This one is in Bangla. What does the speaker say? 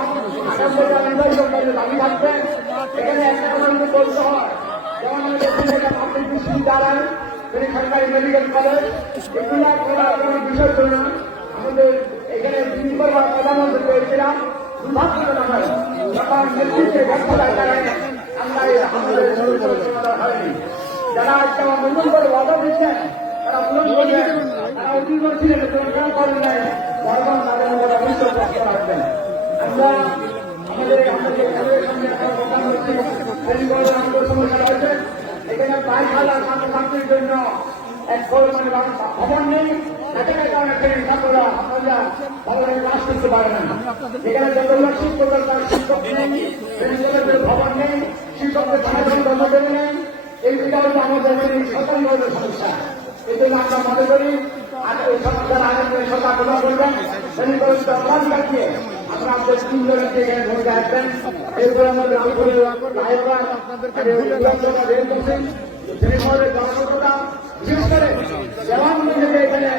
আগামীটা নির্বাচন দাবি থাকবে। এখানে একটা কথা কিন্তু বলতে হয়, যেমন আমাদের পাবলিক বিশ্ববিদ্যালয়, সরকারি মেডিকেল কলেজ, এগুলা কোনো বিষয় ছিল না। আমাদের এখানে তিনবার প্রধানমন্ত্রী করেছিলাম, দুর্ভাগ্যজনক হয় তখন নেতৃত্বে ব্যর্থতার কারণে আমরা আমাদের হয়নি। যারা একটা নতুন করে ওয়াদা দিচ্ছেন তারা পূরণ করছেন, তারা অতীত ছিলেন পূরণ করেন নাই, বর্তমান তাদের উপর অভিযোগ করতে পারবেন। আমরা আমাদের সমস্যা রয়েছে, এখানে 22,000 ছাত্রছাত্রীর জন্য এক ভবন নেই, এখানে কারণে ছাত্ররা আপনারা ভবনে ক্লাস করতে পারেন না। এখানে যতগুলো শিক্ষক শিক্ষক নেই, ভবন নেই, শিক্ষকদের কর্মচারী নেই, এই বিধান আমাদের স্বতন্ত্র সমস্যা। এই জন্য আমরা মনে করি এই সমস্যার আগে সরকার প্রদান করবেন, রাখিয়ে আমরা আমাদের 3 জনকে এখানে ভূমিকা আসবেন। এরপরে আমাদের বিশেষ করে জওয়ান এখানে